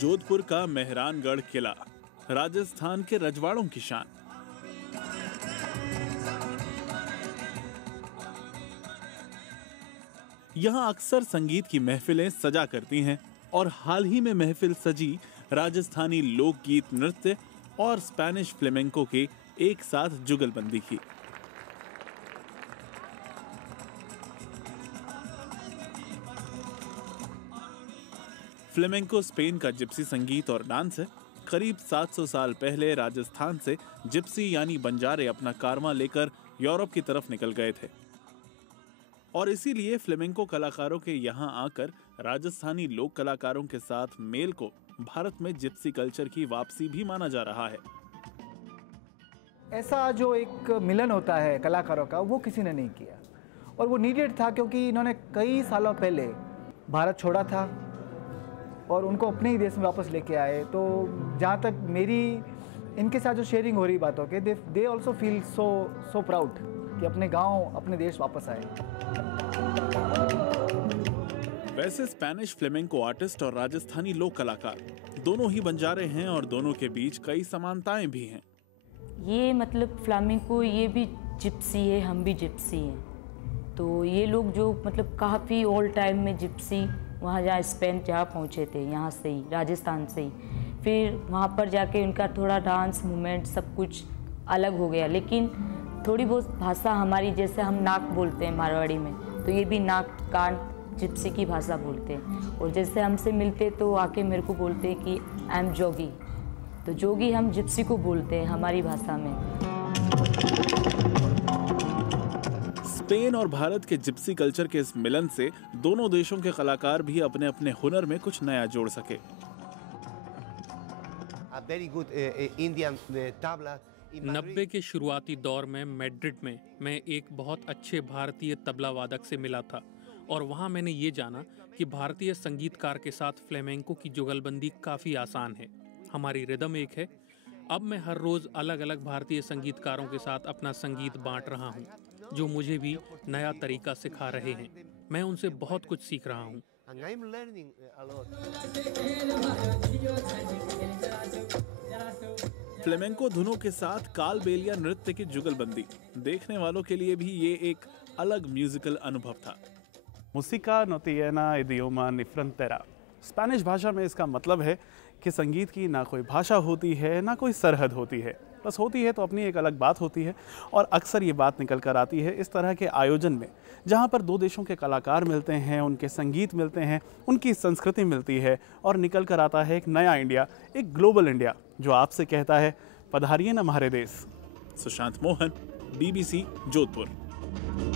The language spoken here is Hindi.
जोधपुर का मेहरानगढ़ किला राजस्थान के रजवाड़ों की शान। यहाँ अक्सर संगीत की महफिलें सजा करती हैं और हाल ही में महफिल सजी राजस्थानी लोकगीत, नृत्य और स्पेनिश फ्लेमेंको के एक साथ जुगलबंदी की। फ्लेमेंको स्पेन का जिप्सी संगीत और डांस है। करीब 700 साल पहले राजस्थान से जिप्सी यानी बंजारे अपना कारवां लेकर यूरोप की तरफ निकल गए थे और इसीलिए फ्लेमेंको कलाकारों के यहाँ आकर राजस्थानी लोक कलाकारों के साथ मेल को भारत में जिप्सी कल्चर की वापसी भी माना जा रहा है। ऐसा जो एक मिलन होता है कलाकारों का, वो किसी ने नहीं किया और वो नीडेड था, क्योंकि इन्होंने कई सालों पहले भारत छोड़ा था और उनको अपने ही देश में वापस लेके आए। तो जहाँ तक मेरी इनके साथ जो शेयरिंग हो रही बातों के, they also feel so proud कि अपने गांव, अपने देश वापस आए। वैसे स्पेनिश फ्लेमेंको आर्टिस्ट और राजस्थानी लोक कलाकार दोनों ही बंजारे हैं और दोनों के बीच कई समानताएं भी हैं। ये मतलब फ्लामेंको, ये भी जिप्सी है, हम भी जिप्सी हैं। तो ये लोग जो मतलब काफ़ी ओल्ड टाइम में जिप्सी वहाँ जहाँ स्पेन जहाँ पहुँचे थे, यहाँ से ही, राजस्थान से ही, फिर वहाँ पर जाके उनका थोड़ा डांस मूवमेंट सब कुछ अलग हो गया। लेकिन थोड़ी बहुत भाषा हमारी, जैसे हम नाक बोलते हैं मारवाड़ी में, तो ये भी नाक कान जिप्सी की भाषा बोलते हैं। और जैसे हमसे मिलते तो आके मेरे को बोलते हैं कि आई एम जोगी, तो जोगी हम जिप्सी को बोलते हैं हमारी भाषा में। स्पेन और भारत के जिप्सी कल्चर के इस मिलन से दोनों देशों के कलाकार भी अपने अपने हुनर में कुछ नया जोड़ सके। नब्बे के शुरुआती दौर में मैड्रिड में मैं एक बहुत अच्छे भारतीय तबला वादक से मिला था और वहाँ मैंने ये जाना कि भारतीय संगीतकार के साथ फ्लेमेंको की जुगलबंदी काफ़ी आसान है। हमारी रिदम एक है। अब मैं हर रोज़ अलग अलग भारतीय संगीतकारों के साथ अपना संगीत बांट रहा हूँ, जो मुझे भी नया तरीका सिखा रहे हैं। मैं उनसे बहुत कुछ सीख रहा हूँ। फ्लेमेंको धुनों के साथ कालबेलिया नृत्य की जुगलबंदी देखने वालों के लिए भी ये एक अलग म्यूजिकल अनुभव था। Música no tiene idioma ni frontera। Spanish भाषा में इसका मतलब है कि संगीत की ना कोई भाषा होती है, ना कोई सरहद होती है। बस होती है तो अपनी एक अलग बात होती है और अक्सर ये बात निकल कर आती है इस तरह के आयोजन में, जहाँ पर दो देशों के कलाकार मिलते हैं, उनके संगीत मिलते हैं, उनकी संस्कृति मिलती है और निकल कर आता है एक नया इंडिया, एक ग्लोबल इंडिया, जो आपसे कहता है पधारिए न हमारे देश। सुशांत मोहन, BBC जोधपुर।